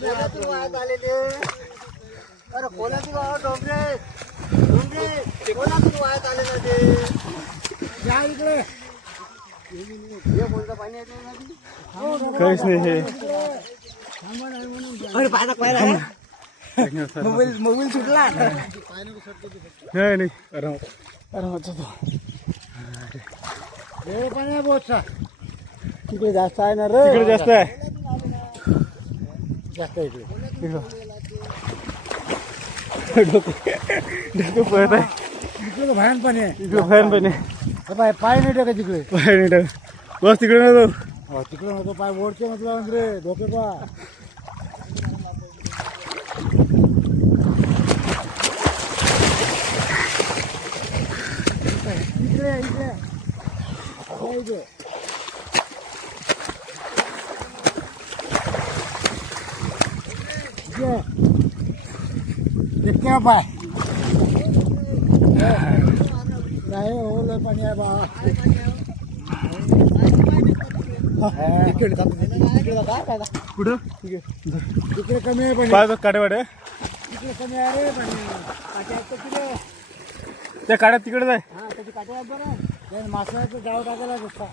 कोल्हापूर वाहत आले ते. अरे कोल्हापूर वाहत डोंगरे डोंगरे कोल्हापूर वाहत आले ना ते. या इकडे हे कोणतं पाणी येते नदी. काहीच नाही हे. अरे पाय पाहिला मोबाईल मोबाईल सुटला. नाही नाही आराम आरामात जातो. हे पाणी आहे बोटचा. तिकडे जास्त आहे ना रे. तिकडे जास्त आहे. जास्त आहे इकडे. डोकं पळत आहे. इकडे भयान पाणी आहे. इकडे फॅन पण आहे. पाय पाय नाही टाका तिकडे. पाय नाही टाक. बस तिकडे नव्हतो. हो तिकडे नव्हतो पाय ओढते म्हटलं रे डोके पा. इकडे इकडे इकडे देखते पाय काय ओलं पाणी आहे बा. तिकडे कुठं तिकडे कमी आहे पाणी. पाय काटेवाड आहे. तिकडे कमी आहे रे पाणी. काट्या आहेत तिकडे. त्या काड्यात तिकडेच आहे. हा त्याची काट्या आहेत बरं. मासाचं जाव टाकायला नुसता.